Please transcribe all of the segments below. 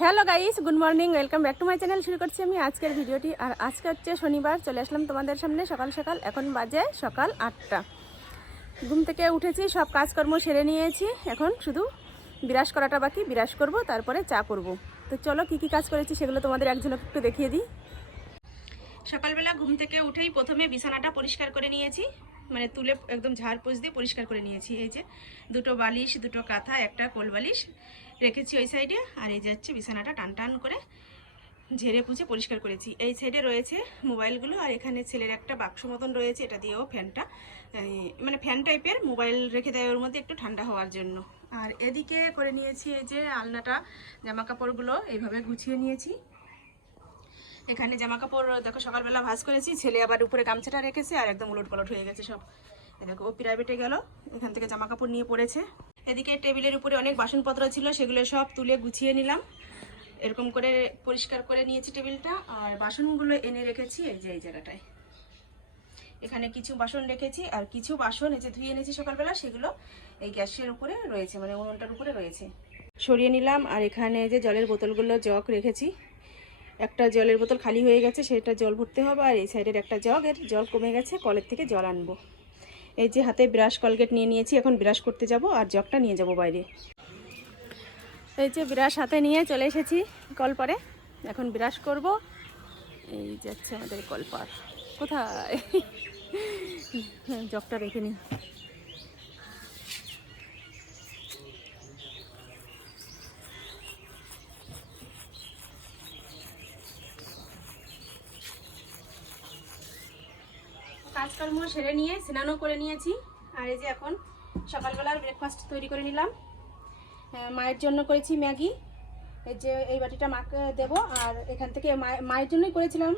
Hello guys, good morning, welcome back to my channel, শুরু করছি আমি আজকের ভিডিওটি। আর আজকে হচ্ছে শনিবার, চলে আসলাম তোমাদের সামনে সকাল সকাল, এখন বাজে সকাল আটটা। ঘুম থেকে উঠেছি, সব কাজকর্ম সেরে নিয়েছি, এখন শুধু বিরাস করাটা বাকি বিরাস করব, তারপরে চা করব। তো চলো কি কি কাজ করেছি সেগুলো তোমাদের এক ঝলক একটু দেখিয়ে দিই। সকালবেলা ঘুম থেকে উঠেই প্রথমে বিছানাটা পরিষ্কার করে নিয়েছি মানে তুলে একদম ঝাড় পোছ দিয়ে পরিষ্কার করে নিয়েছি, এই যে দুটো বালিশ, দুটো কাঁথা, একটা কোল বালিশ রেখেছি ওই সাইডে, আর এই যে হচ্ছে বিছানাটা টান টান করে ঝেড়ে পুছে পরিষ্কার করেছি। এই সাইডে রয়েছে মোবাইলগুলো, আর এখানে ছেলের একটা বাক্স মতন রয়েছে, এটা দিয়েও ফ্যানটা। মানে ফ্যান টাইপের, মোবাইল রেখে দেয় ওর মধ্যে একটু ঠান্ডা হওয়ার জন্য। আর এদিকে করে নিয়েছি এই যে আলনাটা জামা কাপড়গুলো এইভাবে গুছিয়ে নিয়েছি। এখানে জামা কাপড় দেখো সকালবেলা ভাঁজ করেছি, ছেলে আবার উপরে গামছাটা রেখেছে, আর একদম উলট পালট হয়ে গেছে সব। দেখো, ও প্রাইভেটে গেল, এখান থেকে জামা কাপড় নিয়ে পড়েছে। এদিকে টেবিলের উপরে অনেক বাসনপত্র ছিল, সেগুলো সব তুলে গুছিয়ে নিলাম। এরকম করে পরিষ্কার করে নিয়েছি টেবিলটা, আর বাসনগুলো এনে রেখেছি এই যে, এই জায়গাটায়। এখানে কিছু বাসন রেখেছি, আর কিছু বাসন এই যে ধুয়ে এনেছি সকালবেলা, সেগুলো এই গ্যাসের উপরে রয়েছে মানে উনুনটার উপরে রয়েছে। সরিয়ে নিলাম, আর এখানে যে জলের বোতলগুলো জগ রেখেছি। একটা জলের বোতল খালি হয়ে গেছে, সেটা জল ভরতে হবে, আর এই সাইডের একটা জগের জল কমে গেছে, কলের থেকে জল আনব। এই যে হাতে ব্রাশ কলগেট নিয়ে নিয়েছি, এখন ব্রাশ করতে যাব আর জগটা নিয়ে যাব বাইরে। এই যে ব্রাশ হাতে নিয়ে চলে এসেছি কল পরে এখন ব্রাশ করব। এই যাচ্ছে আমাদের কলপার। কোথায়? জগটা রেখে নিই। কাজকর্ম সেরে নিয়ে স্নানও করে নিয়েছি। আর এই যে এখন সকালবেলার ব্রেকফাস্ট তৈরি করে নিলাম। মায়ের জন্য করেছি ম্যাগি। এই যে এই বাটিটা মাকে দেব আর এখান থেকে মায়ে- মায়ের জন্যই করেছিলাম।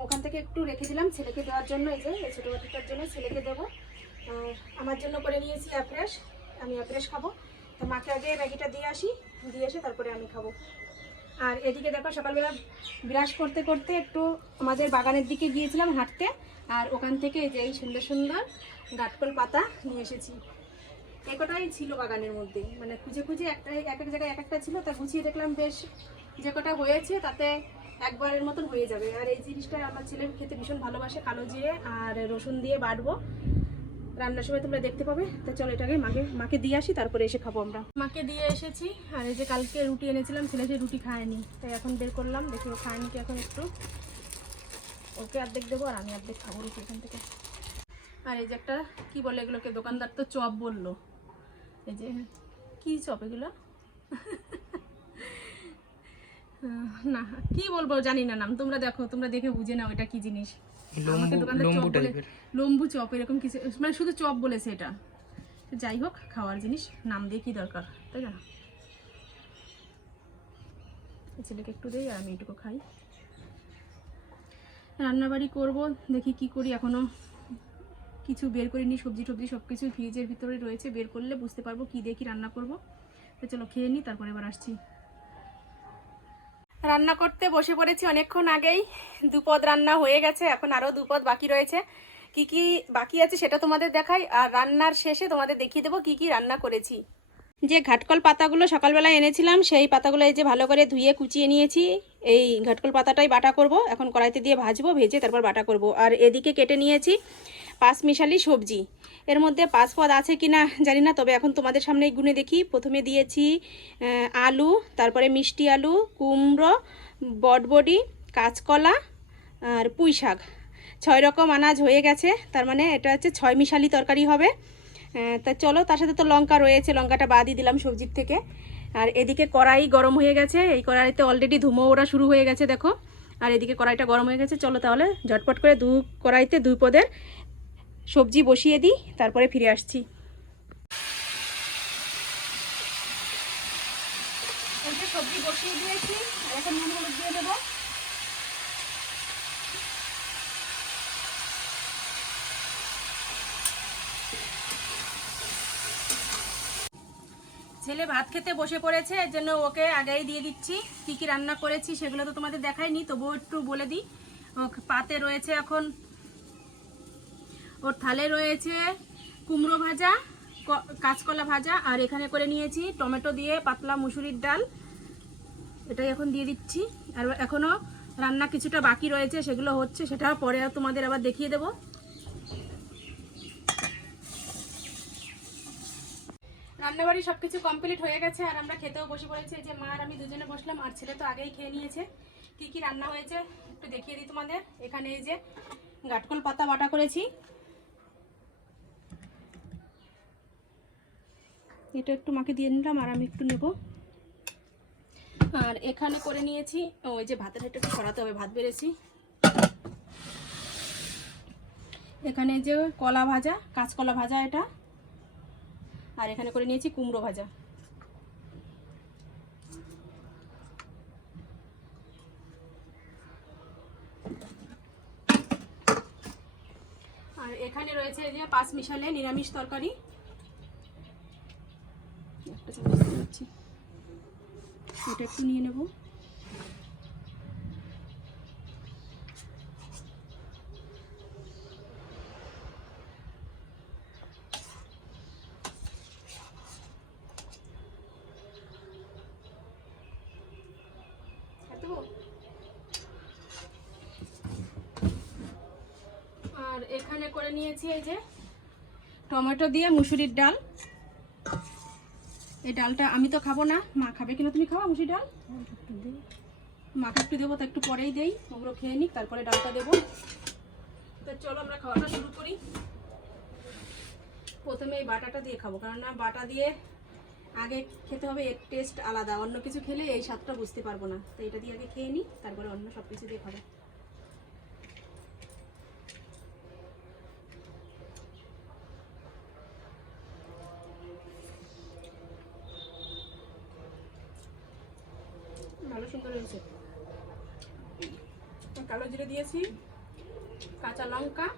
ওখান থেকে একটু রেখে দিলাম ছেলেকে দেওয়ার জন্য, এই যে এই ছোটো বাটিটার জন্য ছেলেকে দেবো। আর আমার জন্য করে নিয়েছি অ্যাপ্রেস আমি অ্যাপ্রেস খাব। তো মাকে আগে ম্যাগিটা দিয়ে আসি, দিয়ে এসে তারপরে আমি খাব। আর এদিকে দেখো সকালবেলা বিরাস করতে করতে একটু আমাদের বাগানের দিকে গিয়েছিলাম হাঁটতে, আর ওখান থেকে যে এই সুন্দর সুন্দর গাটকল পাতা নিয়ে এসেছি। এ কটাই ছিল বাগানের মধ্যে মানে খুঁজে খুঁজে একটা এক এক জায়গায় এক একটা ছিল, তা গুছিয়ে দেখলাম বেশ যে কটা হয়েছে, তাতে একবারের মতন হয়ে যাবে। আর এই জিনিসটা আমার ছেলের খেতে ভীষণ ভালোবাসে, কালো জিরে আর রসুন দিয়ে বাটবো। রান্নার সময় তোমরা দেখতে পাবে। তো চলো এটাকে মাকে মাকে দিয়ে আসি, তারপরে এসে খাব আমরা। মাকে দিয়ে এসেছি, আর এই যে কালকে রুটি এনেছিলাম, ছেলে যে রুটি খায়নি, তাই এখন বের করলাম, দেখি ও খায়নি কি এখন একটু। ওকে অর্ধেক দেবো আর আমি অর্ধেক খাব রুটি এখান থেকে। আর এই যে একটা, কি বলে এগুলোকে, দোকানদার তো চপ বলল। এই যে, কি চপ এগুলো? না, কি বলব জানি না নাম, তোমরা দেখো, তোমরা দেখে বুঝে নাও এটা কি জিনিস। আমাকে দোকানদার চপ বলে লম্বু চপ এরকম কিছু মানে শুধু চপ বলেছে এটা। যাই হোক খাওয়ার জিনিস নাম দিয়ে কি দরকার তাই না? ছেলেকে একটু দেই আর আমি এটুকু খাই। রান্নাবাড়ি করব দেখি কি করি এখনও কিছু বের করিনি সবজি টবজি সব কিছু ফ্রিজের ভিতরে রয়েছে বের করলে বুঝতে পারব কি দিয়ে কি রান্না করব। তো চলো খেয়ে নিই তারপরে এবার আসছি। রান্না করতে বসে পড়েছি অনেকক্ষণ আগেই। দুপদ রান্না হয়ে গেছে, এখন আরও দুপদ বাকি রয়েছে। কি কি বাকি আছে সেটা তোমাদের দেখাই, আর রান্নার শেষে তোমাদের দেখিয়ে দেবো কি কি রান্না করেছি। যে ঘাটকল পাতাগুলো সকালবেলা এনেছিলাম, সেই পাতাগুলো এই যে ভালো করে ধুয়ে কুচিয়ে নিয়েছি। এই ঘাটকল পাতাটাই বাটা করব, এখন কড়াইতে দিয়ে ভাজবো, ভেজে তারপর বাটা করব। আর এদিকে কেটে নিয়েছি পাঁচ মিশালি সবজি। এর মধ্যে পাঁচ পদ আছে কি না জানি না, তবে এখন তোমাদের সামনে গুনে দেখি। প্রথমে দিয়েছি আলু, তারপরে মিষ্টি আলু, কুমড়ো, বটবডি, কাঁচকলা আর পুঁই শাক। ছয় রকম আনাজ হয়ে গেছে, তার মানে এটা হচ্ছে ছয় মিশালি তরকারি হবে। তা চলো, তার সাথে তো লঙ্কা রয়েছে, লঙ্কাটা বাদই দিলাম সবজির থেকে। আর এদিকে কড়াই গরম হয়ে গেছে, এই কড়াইতে অলরেডি ধুমো ওরা শুরু হয়ে গেছে, দেখো। আর এদিকে কড়াইটা গরম হয়ে গেছে, চলো তাহলে ঝটপট করে দু কড়াইতে দুই পদের সবজি বসিয়ে দিই, তারপরে ফিরে আসছি। সবজি বসিয়ে দিয়েছি এখন দিয়ে দেবো। ছেলে ভাত খেতে বসে পড়েছে, এর জন্য ওকে আগেই দিয়ে দিচ্ছি। কি কি রান্না করেছি সেগুলো তো তোমাদের দেখাইনি, তবুও একটু বলে দিই। পাতে রয়েছে এখন ওর থালে রয়েছে কুমড়ো ভাজা কাঁচকলা ভাজা, আর এখানে করে নিয়েছি টমেটো দিয়ে পাতলা মুসুরির ডাল। এটাই এখন দিয়ে দিচ্ছি। আর এখনও রান্না কিছুটা বাকি রয়েছে, সেগুলো হচ্ছে, সেটা পরে তোমাদের আবার দেখিয়ে দেবো। রান্নাবাড়ি সব কিছু কমপ্লিট হয়ে গেছে, আর আমরা খেতেও বসে পড়েছি। যে মা আর আমি দুজনে বসলাম, আর ছেলে তো আগেই খেয়ে নিয়েছে। কি কি রান্না হয়েছে একটু দেখিয়ে দিই তোমাদের। এখানে এই যে গাটকল পাতা বাটা করেছি। এটা একটু মাকে দিয়ে নিলাম, আর আমি একটু নেব। আর এখানে করে নিয়েছি, ওই যে ভাতের হাঁটা একটু সরাতে হবে, ভাত বেড়েছি। এখানে যে কলা ভাজা, কাঁচকলা ভাজা এটা। আর এখানে করে নিয়েছি কুমড়ো ভাজা। আর এখানে রয়েছে যে পাঁচ মিশালে নিরামিষ তরকারি একটা চামচ দিয়ে দিচ্ছি। এটা একটু নিয়ে নেব। আর এখানে করে নিয়েছি এই যে টমেটো দিয়ে মুসুরির ডাল। এই ডালটা আমি তো খাব না, মা খাবে কিনা তুমি খাওয়া মুসুরি ডাল? মাকে একটু দেবো, তো একটু পরেই দেই, ওগুলো খেয়ে নিক, তারপরে ডালটা দেবো। তো চলো আমরা খাওয়াটা শুরু করি। প্রথমে এই বাটাটা দিয়ে খাব কারণ না বাটা দিয়ে আগে খেতে হবে, এর টেস্ট আলাদা। অন্য কিছু খেলে এই স্বাদটা বুঝতে পারব না। তো এটা দিয়ে আগে খেয়ে নিই তারপরে অন্য সব কিছু দিয়ে খাব। সুন্দর হয়েছে কালো জিরে দিয়েছি, কাঁচা লঙ্কা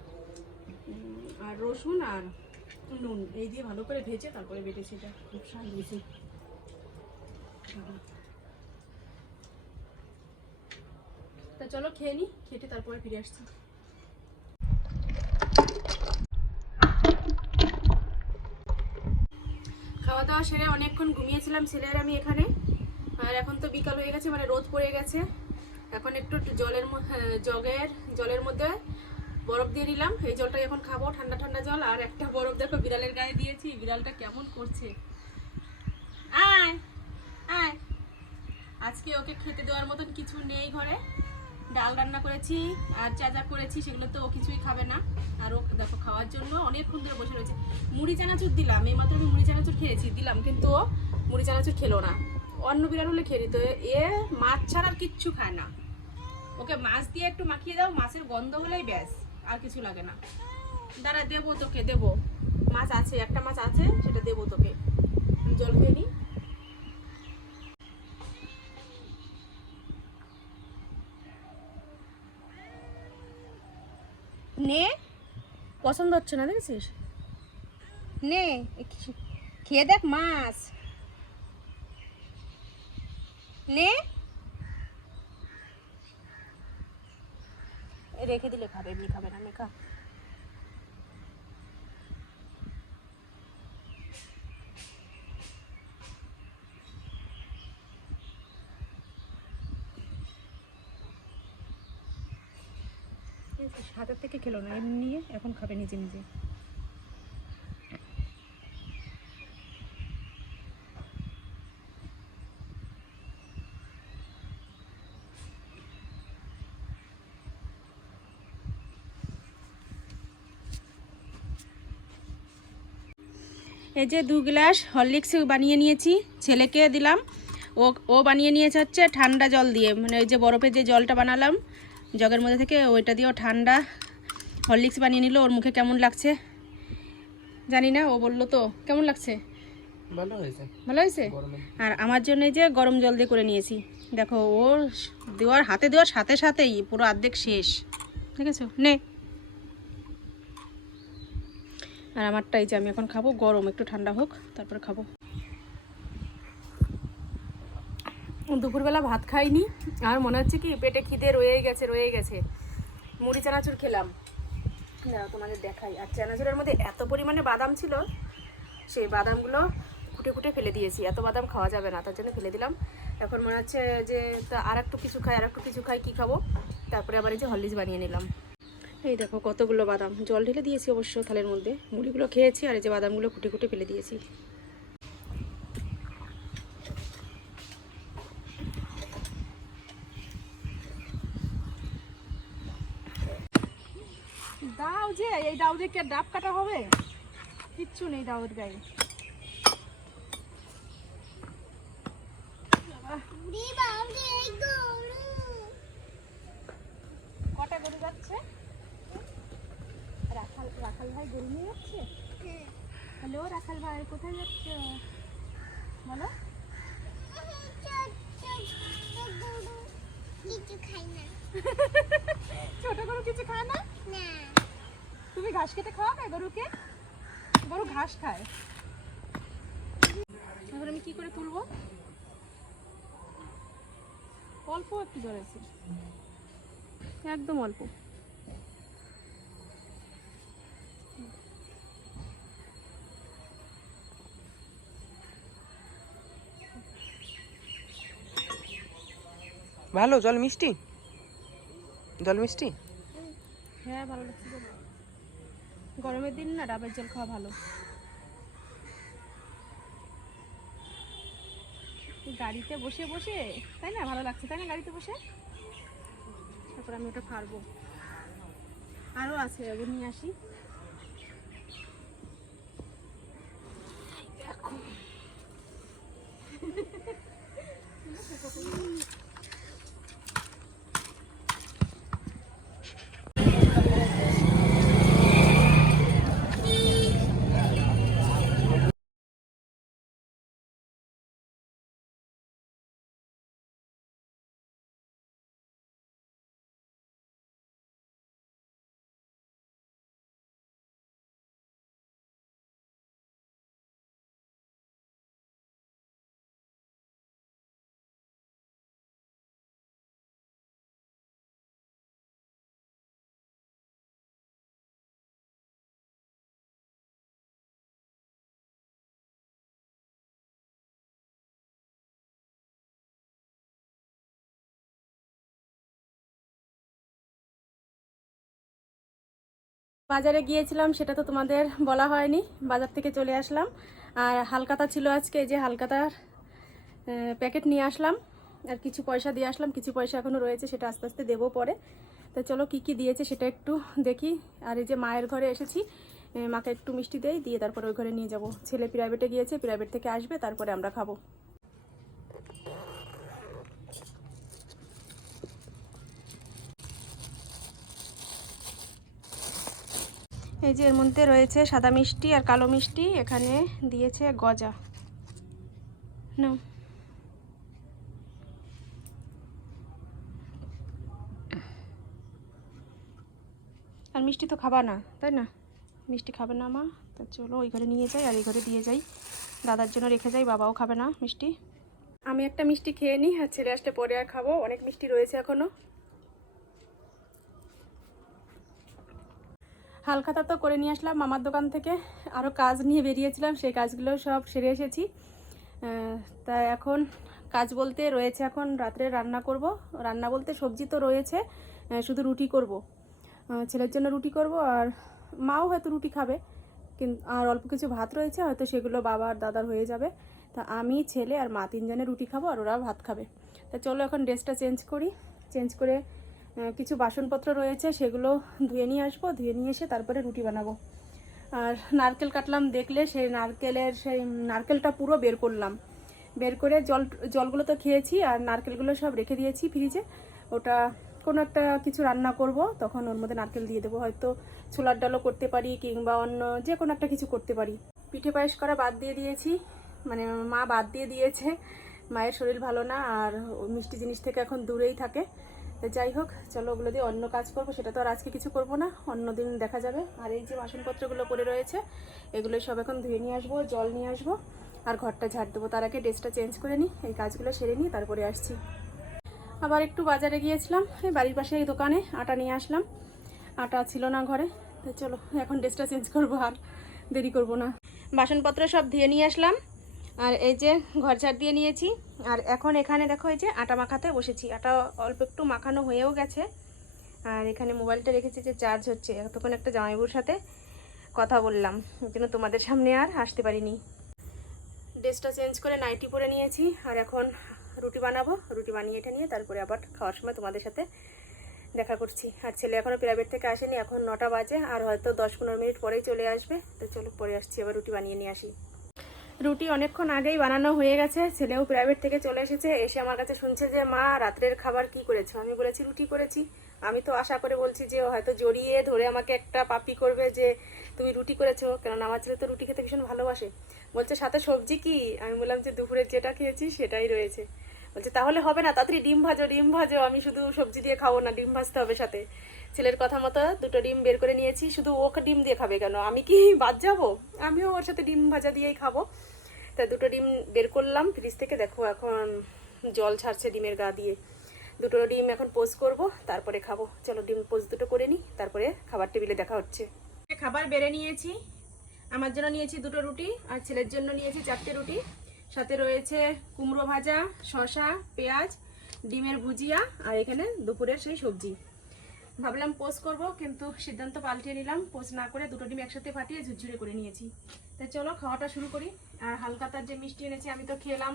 আর রসুন আর নুন, এই দিয়ে ভালো করে ভেজে তারপরে বেটেছি এটা। খুব দিয়েছি তা চলো খেয়ে নিই খেটে তারপরে ফিরে আসছি। খাওয়া দাওয়া সেরে অনেকক্ষণ ঘুমিয়েছিলাম ছেলের আমি এখানে। আর এখন তো বিকাল হয়ে গেছে মানে রোদ পড়ে গেছে। এখন একটু জলের হ্যাঁ, জগের জলের মধ্যে বরফ দিয়ে নিলাম। এই জলটাই এখন খাব ঠান্ডা ঠান্ডা জল। আর একটা বরফ দেখো বিড়ালের গায়ে দিয়েছি। বিড়ালটা কেমন করছে। আয় আয়। আজকে ওকে খেতে দেওয়ার মতন কিছু নেই ঘরে। ডাল রান্না করেছি আর যা যা করেছি সেগুলো তো ও কিছুই খাবে না। আর ও দেখো খাওয়ার জন্য অনেকক্ষণ ধরে বসে রয়েছে। মুড়ি চানাচুর দিলাম এই মাত্র আমি মুড়ি চানাচুর খেয়েছি দিলাম। কিন্তু ও মুড়ি চানাচুর খেলো না। অন্য বিড়াল হলে খেয়ে নিত এ মাছ ছাড়া আর কিচ্ছু খায় না। ওকে মাছ দিয়ে একটু মাখিয়ে দাও, মাছের গন্ধ হলেই ব্যাস, আর কিছু লাগে না। দাঁড়া, দেবো তোকে, দেবো। মাছ আছে, একটা মাছ আছে, সেটা দেবো তোকে। জল খেয়ে নিই। নে, পছন্দ হচ্ছে না, দেখেছিস? নে খেয়ে দেখ মাছ। নে। রেখে দিলে খাবে, এমনি খাবে না, নে খা। হাতের থেকে খেলো না, এমনি, এখন খাবে নিজে নিজে। এই যে দু গ্লাস হরলিক্স বানিয়ে নিয়েছি ছেলেকে দিলাম। ও ও বানিয়ে নিয়েছে হচ্ছে ঠান্ডা জল দিয়ে মানে ওই যে বরফের যে জলটা বানালাম জগের মধ্যে থেকে ওইটা দিয়েও ঠান্ডা হরলিক্স বানিয়ে নিল। ওর মুখে কেমন লাগছে? জানি না ও বলল তো কেমন লাগছে? ভালো হয়েছে। ভালো হয়েছে? আর আমার জন্য এই যে গরম জল দিয়ে করে নিয়েছি। দেখো ও দেওয়ার হাতে দেওয়ার সাথে সাথেই পুরো অর্ধেক শেষ। ঠিক আছে? নে। আর আমারটাই যে আমি এখন খাব, গরম, একটু ঠান্ডা হোক, তারপরে খাব। দুপুরবেলা ভাত খাইনি, আর মনে হচ্ছে কি পেটে খিদে রয়েই গেছে রয়ে গেছে। মুড়ি, চানাচুর খেলাম। দাঁড়াও, তোমাদের দেখাই। আর চানাচুরের মধ্যে এত পরিমাণে বাদাম ছিল, সেই বাদামগুলো কুটে কুটে ফেলে দিয়েছি। এত বাদাম খাওয়া যাবে না, তার জন্য ফেলে দিলাম। এখন মনে হচ্ছে যে তা আর একটু কিছু খাই আর একটু কিছু খাই, কী খাব? তারপরে আবার এই যে হরলিক্স বানিয়ে নিলাম। এই দেখো কতগুলো বাদাম। জল ঢেলে দিয়েছি অবশ্য থালের মধ্যে। মুড়িগুলো খেয়েছি আর এই যে বাদামগুলো কুটে কুটে ফেলে দিয়েছি। দাও যে এই দাও দিয়ে কি ডাব কাটা হবে? কিচ্ছু নেই দাউদের গায়ে। কটা গরু যাচ্ছে? রাখাল ভাই গরু নিয়ে যাচ্ছে হ্যালো রাখাল ভাই কোথায় যাচ্ছ? বলো। কিছু খাই না ছোট গরু কিছু খায় না? না তুমি ঘাস খেতে খাওয়াবে গরুকে? গরু ঘাস খায়। এবার আমি কি করে তুলবো? অল্প একটু জ্বর আছে একদম অল্প। ভালো, জল মিষ্টি? জল মিষ্টি? হ্যাঁ ভালো লাগছে গরমের দিন না, ডাবের জল খাওয়া ভালো। গাড়িতে বসে বসে, তাই না? ভালো লাগছে, তাই না, গাড়িতে বসে? তারপর আমি ওটা ফাড়বো। আরও আছে নিয়ে আসি। বাজারে গিয়েছিলাম, সেটা তো তোমাদের বলা হয়নি, বাজার থেকে চলে আসলাম। আর হালকাতা ছিল আজকে যে হালকাতার প্যাকেট নিয়ে আসলাম, আর কিছু পয়সা দিয়ে আসলাম, কিছু পয়সা এখনও রয়েছে, সেটা আস্তে আস্তে দেবো পরে। তো চলো কি কি দিয়েছে সেটা একটু দেখি। আর এই যে মায়ের ঘরে এসেছি মাকে একটু মিষ্টি দেই, দিয়ে তারপরে ওই ঘরে নিয়ে যাব। ছেলে প্রাইভেটে গিয়েছে প্রাইভেট থেকে আসবে, তারপরে আমরা খাব। এই যে এর মধ্যে রয়েছে সাদা মিষ্টি আর কালো মিষ্টি, এখানে দিয়েছে গজা। না আর মিষ্টি তো খাবা না, তাই না? মিষ্টি খাবে না মা, তো চলো ওই ঘরে নিয়ে যাই আর এই ঘরে দিয়ে যাই। দাদার জন্য রেখে যাই, বাবাও খাবে না মিষ্টি। আমি একটা মিষ্টি খেয়ে নিই আর ছেলে আসলে পরে আর খাব, অনেক মিষ্টি রয়েছে এখনও। হালখাতা তো করে নিয়ে আসলাম মামার দোকান থেকে। আরও কাজ নিয়ে বেরিয়েছিলাম, সেই কাজগুলো সব সেরে এসেছি। তা এখন কাজ বলতে রয়েছে এখন রাত্রে রান্না করব। রান্না বলতে সবজি তো রয়েছে শুধু রুটি করব। ছেলের জন্য রুটি করব আর মাও হয়তো রুটি খাবে। কিন্তু আর অল্প কিছু ভাত রয়েছে, হয়তো সেগুলো বাবা আর দাদার হয়ে যাবে। তা আমি, ছেলে আর মা তিনজনে রুটি খাব আর ওরা ভাত খাবে। তা চলো এখন ড্রেসটা চেঞ্জ করি। চেঞ্জ করে কিছু বাসনপত্র রয়েছে, সেগুলো ধুয়ে নিয়ে আসব, ধুয়ে নিয়ে এসে তারপরে রুটি বানাবো। আর নারকেল কাটলাম দেখলে, সেই নারকেলের সেই নারকেলটা পুরো বের করলাম। বের করে জল, জলগুলো তো খেয়েছি, আর নারকেলগুলো সব রেখে দিয়েছি ফ্রিজে। ওটা কোনো একটা কিছু রান্না করব, তখন ওর মধ্যে নারকেল দিয়ে দেবো। হয়তো ছোলার ডালও করতে পারি, কিংবা অন্য যে কোনো একটা কিছু করতে পারি। পিঠে পায়েস করা বাদ দিয়ে দিয়েছি। মানে মা বাদ দিয়ে দিয়েছে। মায়ের শরীর ভালো না, আর মিষ্টি জিনিস থেকে এখন দূরেই থাকে। তো যাই হোক, চলো ওগুলো দিয়ে অন্য কাজ করব। সেটা তো আর আজকে কিছু করব না, অন্য দিন দেখা যাবে। আর এই যে বাসনপত্রগুলো পড়ে রয়েছে এগুলো সব এখন ধুয়ে নিয়ে আসব, জল নিয়ে আসব, আর ঘরটা ঝাড় দেবো। তার আগে ড্রেসটা চেঞ্জ করে নিই, এই কাজগুলো সেরে নিই, তারপরে আসছি। আবার একটু বাজারে গিয়েছিলাম, এই বাড়ির পাশে এই দোকানে আটা নিয়ে আসলাম। আটা ছিল না ঘরে, তো চলো, এখন ড্রেসটা চেঞ্জ করব, আর দেরি করব না। বাসনপত্র সব ধুয়ে নিয়ে আসলাম আর এই যে ঘর ঝাড় দিয়ে নিয়েছি। আর এখন এখানে দেখো এই যে আটা মাখাতে বসেছি। আটা অল্প একটু মাখানো হয়েও গেছে। আর এখানে মোবাইলটা রেখেছি যে চার্জ হচ্ছে। এতক্ষণ একটা জামাইবুর সাথে কথা বললাম। জন্য তোমাদের সামনে আর আসতে পারিনি। ড্রেসটা চেঞ্জ করে নাইটি পরে নিয়েছি। আর এখন রুটি বানাবো। রুটি বানিয়ে এটা নিয়ে তারপরে আবার খাওয়ার সময় তোমাদের সাথে দেখা করছি। আর ছেলে এখনও প্রাইভেট থেকে আসেনি। এখন নটা বাজে। আর হয়তো দশ পনেরো মিনিট পরেই চলে আসবে। তো চলো পরে আসছি এবার রুটি বানিয়ে নিয়ে আসি। রুটি অনেকক্ষণ আগেই বানানো হয়ে গেছে, ছেলেও প্রাইভেট থেকে চলে এসেছে, এসে আমার কাছে শুনছে যে, মা, রাত্রের খাবার কি করেছ? আমি বলেছি, রুটি করেছি। আমি তো আশা করে বলছি যে হয়তো জড়িয়ে ধরে আমাকে একটা পাপি করবে যে, তুমি রুটি করেছ? কেননা আমার ছেলে তো রুটি খেতে ভীষণ ভালোবাসে। বলছে, সাথে সবজি কি? আমি বললাম যে, দুপুরের যেটা খেয়েছি সেটাই রয়েছে। বলছে, তাহলে হবে না, তাড়াতাড়ি ডিম ভাজো ডিম ভাজো, আমি শুধু সবজি দিয়ে খাব না, ডিম ভাজতে হবে সাথে। ছেলের কথা মতো দুটো ডিম বের করে নিয়েছি। শুধু ওকে ডিম দিয়ে খাবে কেন? আমি কি বাদ যাব? আমিও ওর সাথে ডিম ভাজা দিয়েই খাব। তা দুটো ডিম বের করলাম ফ্রিজ থেকে। দেখো এখন জল ছাড়ছে ডিমের গা দিয়ে। দুটো ডিম এখন পোজ করব, তারপরে খাব। চলো ডিম পোজ দুটো করে নিই, তারপরে খাবার টেবিলে দেখা হচ্ছে। খাবার বেড়ে নিয়েছি। আমার জন্য নিয়েছি দুটো রুটি, আর ছেলের জন্য নিয়েছি চারটে রুটি। সাথে রয়েছে কুমড়ো ভাজা, শসা, পেঁয়াজ, ডিমের ভুজিয়া, আর এখানে দুপুরের সেই সবজি। ভাবলাম পোস্ট করব, কিন্তু সিদ্ধান্ত পাল্টিয়ে নিলাম। পোস্ট না করে দুটো ডিম একসাথে ফাটিয়ে ঝুরঝুরে করে নিয়েছি। তাই চলো, খাওয়াটা শুরু করি। আর হালকাতার যে মিষ্টি এনেছি আমি তো খেলাম।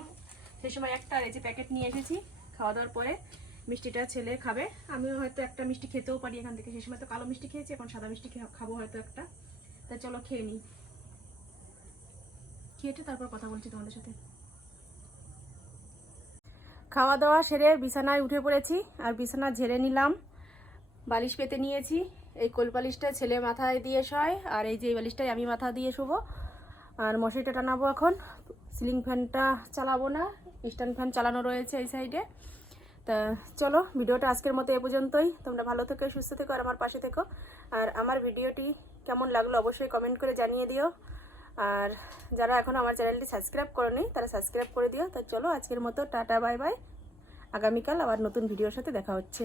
সেই সময় একটা এই যে প্যাকেট নিয়ে এসেছি খাওয়া দাওয়ার পরে। মিষ্টিটা ছেলে খাবে। আমিও হয়তো একটা মিষ্টি খেতেও পারি এখান থেকে। সেই সময় তো কালো মিষ্টি খেয়েছি, এখন সাদা মিষ্টি খাব হয়তো একটা। তা চলো, খেয়ে নিই। খেয়েটে তারপর কথা বলছি তোমাদের সাথে। খাওয়া দাওয়া সেরে বিছানায় উঠে পড়েছি। আর বিছানা ঝেড়ে নিলাম। বালিশ পেতে নিয়েছি। এই কোল বালিশটা ছেলে মাথায় দিয়ে শয়, আর এই যে এই বালিশটাই আমি মাথা দিয়ে শোবো। আর মশারিটা টানাবো এখন। সিলিং ফ্যানটা চালাবো না, স্ট্যান্ড ফ্যান চালানো রয়েছে এই সাইডে। তা চলো, ভিডিওটা আজকের মতো এ পর্যন্তই। তোমরা ভালো থেকো, সুস্থ থেকো, আর আমার পাশে থেকো। আর আমার ভিডিওটি কেমন লাগল অবশ্যই কমেন্ট করে জানিয়ে দিও। আর যারা এখন আমার চ্যানেলটি সাবস্ক্রাইব করনি, তারা সাবস্ক্রাইব করে দিও। তা চলো, আজকের মতো টাটা, বাই বাই। আগামীকাল আবার নতুন ভিডিওর সাথে দেখা হচ্ছে।